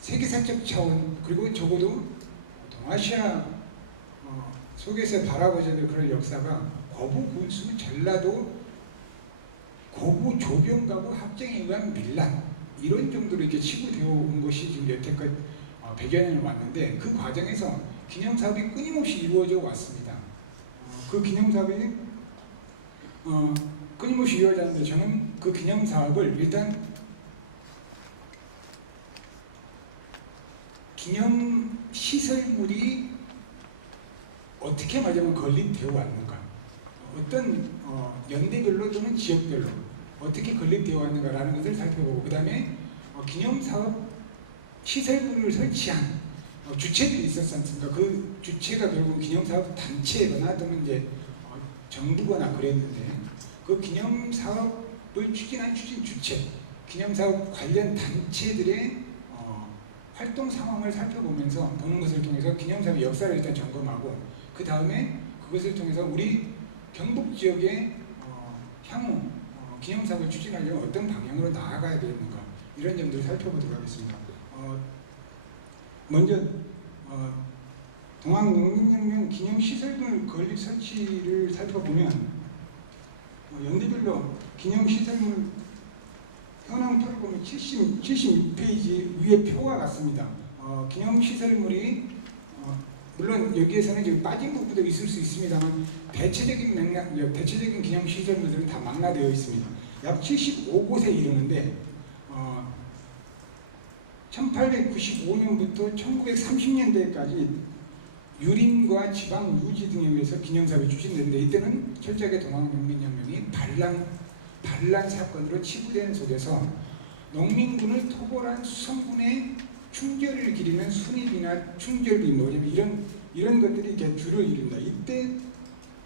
세계사적 차원, 그리고 적어도 동아시아 속에서 바라보셔야 될 그런 역사가 거부 군수, 전라도, 고구 조병가구 합정에 의한 밀란, 이런 정도로 이렇게 치부되어 온 것이 지금 여태껏 100여 년을 왔는데 그 과정에서 기념사업이 끊임없이 이루어져 왔습니다. 그 기념사업이 끊임없이 이루어졌는데 저는 그 기념사업을 일단 기념시설물이 어떻게 말하자면 건립되어 왔는가, 어떤 연대별로 또는 지역별로 어떻게 건립되어 왔는가라는 것을 살펴보고, 그 다음에 기념사업 시설물을 설치한 주체들이 있었지 않습니까? 그 주체가 결국 기념사업 단체거나 또는 이제 정부거나 그랬는데, 그 기념사업을 추진한 추진 주체, 기념사업 관련 단체들의 활동 상황을 살펴보면서 보는 것을 통해서 기념사업의 역사를 일단 점검하고, 그 다음에 그것을 통해서 우리 경북 지역의 향후 기념사업을 추진하려면 어떤 방향으로 나아가야 되는가, 이런 점들을 살펴보도록 하겠습니다. 먼저 동학농민혁명 기념시설물 건립 설치를 살펴보면 연대별로 기념시설물 현황표를 보면 76페이지 위에 표와 같습니다. 기념시설물이 물론 여기에서는 지금 빠진 부분도 있을 수 있습니다만 대체적인 대체적인 기념시설물들은 다 망라되어 있습니다. 약 75곳에 이르는데 1895년부터 1930년대까지 유림과 지방 유지 등에 의해서 기념사업이 추진되는데, 이때는 철저하게 동학농민혁명이 반란 사건으로 치부되는 속에서 농민군을 토벌한 수성군의 충절을 기리는 순입이나 충절비 이런 것들이 이렇게 줄을 이룬다. 이때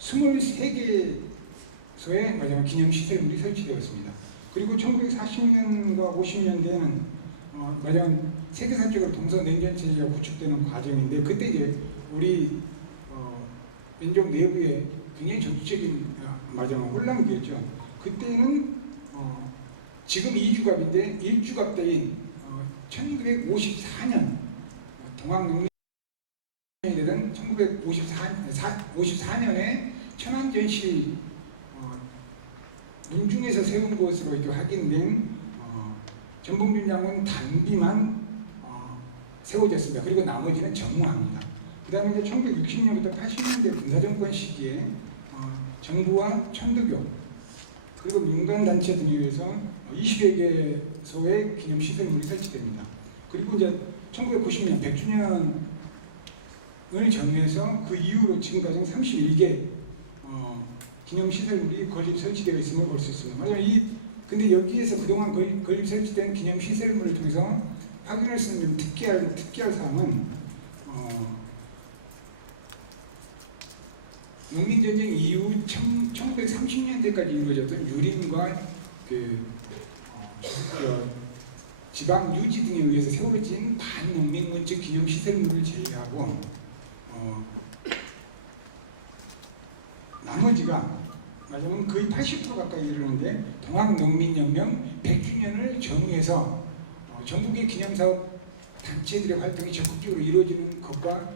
23개소의 기념시설물이 설치되었습니다. 그리고 1940년과 50년대에는 세계사적으로 동서냉전체제가 구축되는 과정인데, 그때 이제 우리 민족 내부에 굉장히 적극적인 마지막 혼란기였죠. 그때는 지금 2주갑인데 1주갑 때인 1954년 동학농민이 되던 1954년에 천안전시 문중에서 세운 것으로 이렇게 확인된 전봉준 장군 단비만 세워졌습니다. 그리고 나머지는 정무합니다. 그 다음에 이제 1960년부터 80년대 군사정권 시기에 정부와 천도교 그리고 민간단체 등에 의해서 20여 개소의 기념시설물이 설치됩니다. 그리고 이제 1990년 100주년을 정해서 그 이후로 지금까지 31개 기념시설물이 건립 설치되어 있음을 볼 수 있습니다. 근데 여기에서 그동안 건립 설치된 기념시설물을 통해서 확인할 수 있는 특기할 사항은 농민전쟁 이후 1930년대까지 이루어졌던 유림과 지방 유지 등에 의해서 세워진 반농민군적 기념시설물을 제외하고 나머지가 말하자면 거의 80% 가까이 이르는데 동학농민혁명 100주년을 전후해서 전국의 기념사업 단체들의 활동이 적극적으로 이루어지는 것과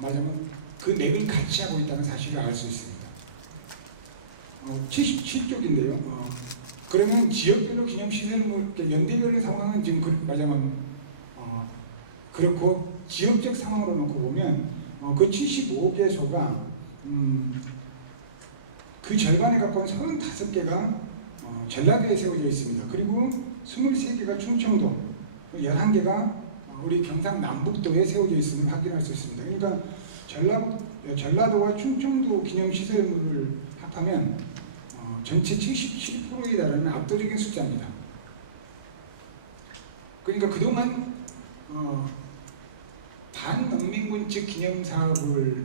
말하자면 그 맥을 같이 하고 있다는 사실을 알 수 있습니다. 77쪽인데요. 그러면 지역별로 기념시설물, 연대별로 상황은 지금 말하자면 그렇고 지역적 상황으로 놓고 보면 그 75개소가 그 절반에 가까운 35개가 전라도에 세워져 있습니다. 그리고 23개가 충청도, 11개가 우리 경상남북도에 세워져 있음을 확인할 수 있습니다. 그러니까 전라도와 충청도 기념시설물을 합하면 전체 77%에 달하는 압도적인 숫자입니다. 그러니까 그동안 반농민군적 기념사업을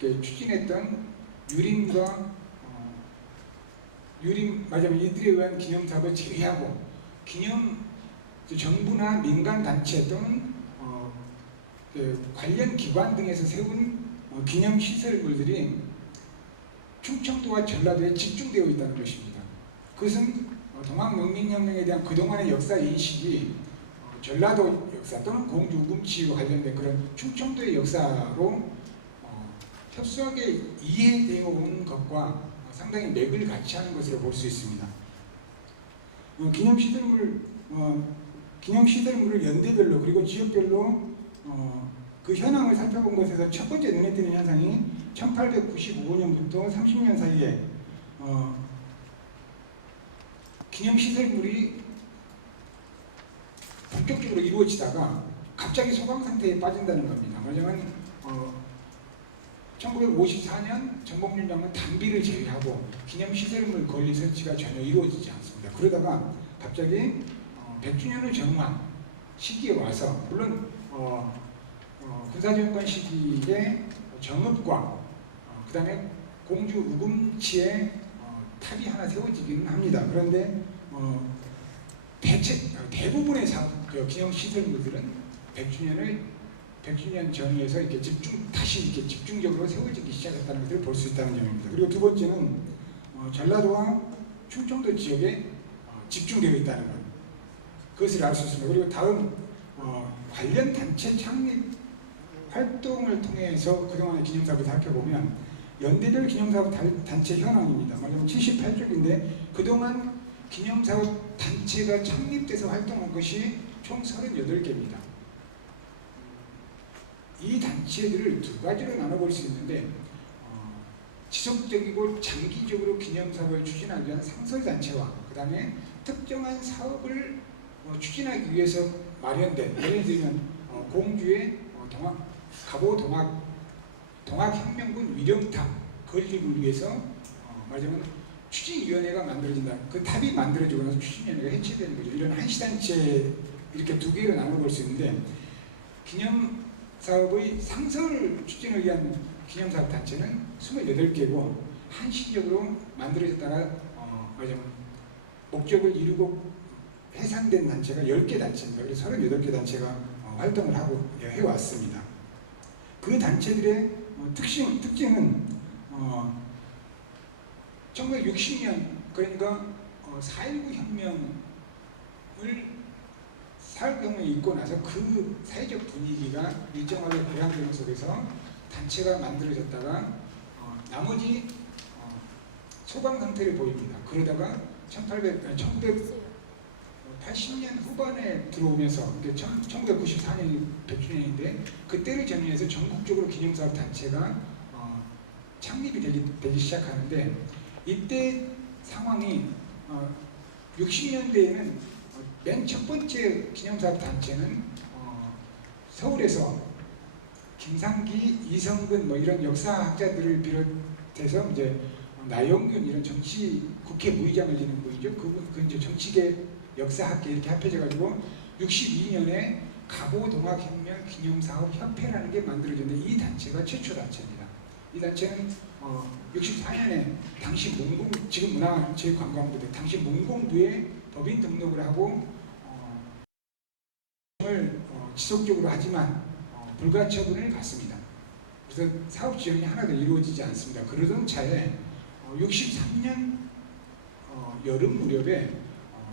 이렇게 추진했던 말하자면 이들에 의한 기념사업을 제외하고 정부나 민간단체 또는 관련 기관 등에서 세운 기념시설물들이 충청도와 전라도에 집중되어 있다는 것입니다. 그것은 동학농민혁명에 대한 그동안의 역사 인식이 전라도 역사 또는 공주 우금치와 관련된 그런 충청도의 역사로 협소하게 이해되어 온 것과 상당히 맥을 같이 하는 것으로 볼 수 있습니다. 기념시설물을 연대별로 그리고 지역별로 그 현황을 살펴본 것에서 첫 번째 눈에 띄는 현상이 1895년부터 30년 사이에 기념시설물이 본격적으로 이루어지다가 갑자기 소강 상태에 빠진다는 겁니다. 말하자면 1954년 전봉준 장군 단비를 제외하고 기념시설물 건립 설치가 전혀 이루어지지 않습니다. 그러다가 갑자기 100주년을 전후한 시기에 와서 물론 군사정권 시기에 정읍과 그 다음에 공주 우금치에 탑이 하나 세워지기는 합니다. 그런데 대부분의 기념시설물들은 100주년 전후에서 이렇게 다시 이렇게 집중적으로 세워지기 시작했다는 것을 볼 수 있다는 점입니다. 그리고 두 번째는 전라도와 충청도 지역에 집중되어 있다는 것, 그것을 알 수 있습니다. 그리고 다음 관련 단체 창립 활동을 통해서 그동안의 기념사업을 살펴보면 연대별 기념사업 단체 현황입니다. 말하자면 78쪽인데 그동안 기념사업 단체가 창립돼서 활동한 것이 총 38개입니다. 이 단체들을 두 가지로 나눠볼 수 있는데 지속적이고 장기적으로 기념사업을 추진하기 위한 상설단체와 그 다음에 특정한 사업을 추진하기 위해서 마련된, 예를 들면 공주의 가보 동학혁명군 위령탑 건립을 위해서 말하자면 추진위원회가 만들어진다. 그 탑이 만들어지고 나서 추진위원회가 해체되는 거죠. 이런 한시단체 이렇게 두 개로 나눠볼 수 있는데 기념사업의 상설 추진을 위한 기념사업 단체는 28개고 한시적으로 만들어졌다가 말하자면 목적을 이루고 해산된 단체가 10개 단체입니다. 그래서 38개 단체가 활동을 하고 해왔습니다. 그 단체들의 특징은 1960년 그러니까 4.19 혁명이 있고 나서 그 사회적 분위기가 일정하게 고양되는 속에서 단체가 만들어졌다가 나머지 소강 상태를 보입니다. 그러다가 1980년 후반에 들어오면서 1994년이 100주년인데 그때를 전후해서 전국적으로 기념사업 단체가 창립이 되기 시작하는데 이때 상황이 60년대에는 맨 첫 번째 기념사업 단체는 서울에서 김상기, 이성근 뭐 이런 역사학자들을 비롯해서 이제 나영균 이런 정치 국회 부의장을 지낸 분이죠. 그 이제 정치계 역사학계 이렇게 합해져 가지고 62년에 갑오동학혁명 기념사업협회라는 게 만들어졌는데 이 단체가 최초 단체입니다. 이 단체는 64년에 당시 지금 문화체육관광부대 당시 문공부에 법인 등록을 하고 지속적으로 하지만 불가처분을 받습니다. 그래서 사업 지원이 하나도 이루어지지 않습니다. 그러던 차에 63년 여름 무렵에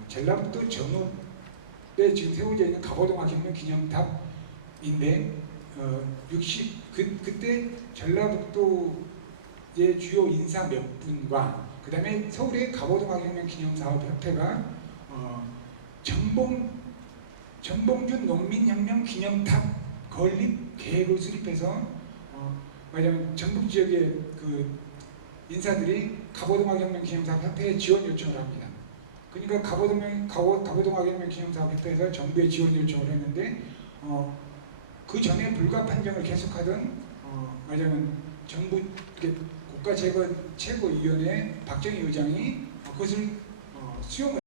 전라북도 정읍에 지금 세워져 있는 갑오동학혁명 기념탑인데 그때 전라북도의 주요 인사 몇 분과 그 다음에 서울의 갑오동학혁명 기념사업협회가 정봉준 농민혁명 기념탑 건립 계획을 수립해서 말하자면 전북 지역의 그 인사들이 갑오동학혁명 기념사업협회에 지원 요청을 합니다. 그러니까 갑오동학혁명 기념사업협회에서 정부에 지원 요청을 했는데 그 전에 불가 판정을 계속하던 말하자면 정부 국가재건 최고위원회 박정희 의장이 그것을 수용을